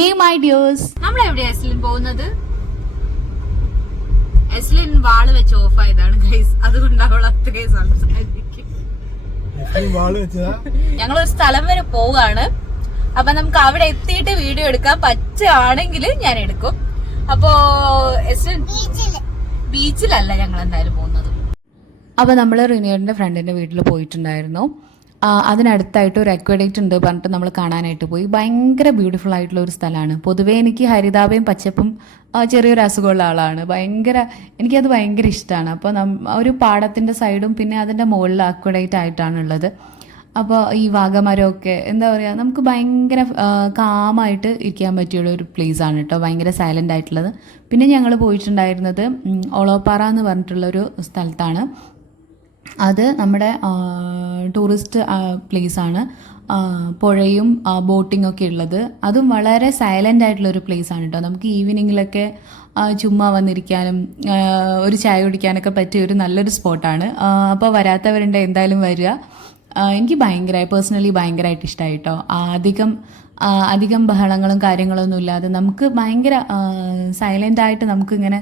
Hey my dears, നമ്മൾ എവിടെയാ എസ്ലിൻ പോകുന്നത്? എസ്ലിൻ വാള് വെച്ച് ഓഫ് ആയതാണ് ഗൈസ്, അതുകൊണ്ട് അവൾ അത്രയും സംസാരിക്കും. ഞങ്ങളൊരു സ്ഥലം വരെ പോവാണ്. അപ്പൊ നമുക്ക് അവിടെ എത്തിയിട്ട് വീഡിയോ എടുക്കാൻ പറ്റുകയാണെങ്കിൽ ഞാൻ എടുക്കും. അപ്പോ എസ്ലിൻ ബീച്ചിലല്ല ഞങ്ങൾ എന്തായാലും പോകുന്നത്. അപ്പോൾ നമ്മൾ റിനിയറിൻ്റെ ഫ്രണ്ടിൻ്റെ വീട്ടിൽ പോയിട്ടുണ്ടായിരുന്നു. അതിനടുത്തായിട്ട് ഒരു അക്വഡേറ്റ് ഉണ്ട് പറഞ്ഞിട്ട് നമ്മൾ കാണാനായിട്ട് പോയി. ഭയങ്കര ബ്യൂട്ടിഫുൾ ആയിട്ടുള്ള ഒരു സ്ഥലമാണ്. പൊതുവേ എനിക്ക് ഹരിതാപയും പച്ചപ്പും ചെറിയൊരു അസുഖമുള്ള ആളാണ്. എനിക്കത് ഭയങ്കര ഇഷ്ടമാണ്. അപ്പോൾ ഒരു പാടത്തിൻ്റെ സൈഡും പിന്നെ അതിൻ്റെ മുകളിൽ അക്വഡേറ്റ് ആയിട്ടാണുള്ളത്. അപ്പോൾ ഈ വാഗമരമൊക്കെ എന്താ പറയുക, നമുക്ക് ഭയങ്കര കാമായിട്ട് ഇരിക്കാൻ പറ്റിയുള്ള ഒരു പ്ലേസ് ആണ് കേട്ടോ. ഭയങ്കര സൈലൻ്റ് ആയിട്ടുള്ളത്. പിന്നെ ഞങ്ങൾ പോയിട്ടുണ്ടായിരുന്നത് ഒളോപ്പാറ എന്ന് പറഞ്ഞിട്ടുള്ളൊരു സ്ഥലത്താണ്. അത് നമ്മുടെ ടൂറിസ്റ്റ് പ്ലേസാണ്. പുഴയും ബോട്ടിംഗ് ഒക്കെ ഉള്ളത്. അതും വളരെ സൈലൻ്റ് ആയിട്ടുള്ളൊരു പ്ലേസാണ് കേട്ടോ. നമുക്ക് ഈവനിങ്ങിലൊക്കെ ചുമ്മാ വന്നിരിക്കാനും ഒരു ചായ കുടിക്കാനൊക്കെ പറ്റിയ ഒരു നല്ലൊരു സ്പോട്ടാണ്. അപ്പോൾ വരാത്തവരുണ്ട് എന്തായാലും വരിക. എനിക്ക് പേഴ്സണലി ഭയങ്കരമായിട്ട് ഇഷ്ടമായി കേട്ടോ. അധികം ബഹളങ്ങളും കാര്യങ്ങളൊന്നും ഇല്ലാതെ നമുക്ക് ഭയങ്കര സൈലൻ്റായിട്ട് നമുക്കിങ്ങനെ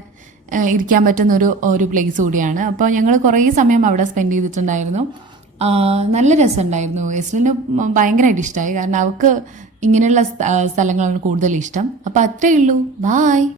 ഇരിക്കാൻ പറ്റുന്ന ഒരു പ്ലേസ് കൂടിയാണ്. അപ്പോൾ ഞങ്ങൾ കുറേ സമയം അവിടെ സ്പെൻഡ് ചെയ്തിട്ടുണ്ടായിരുന്നു. നല്ല രസമുണ്ടായിരുന്നു. എസ്ലിന് ഭയങ്കരമായിട്ട് ഇഷ്ടമായി. കാരണം അവൾക്ക് ഇങ്ങനെയുള്ള സ്ഥലങ്ങളാണ് കൂടുതൽ ഇഷ്ടം. അപ്പോൾ അത്രയേ ഉള്ളൂ. ബായ്.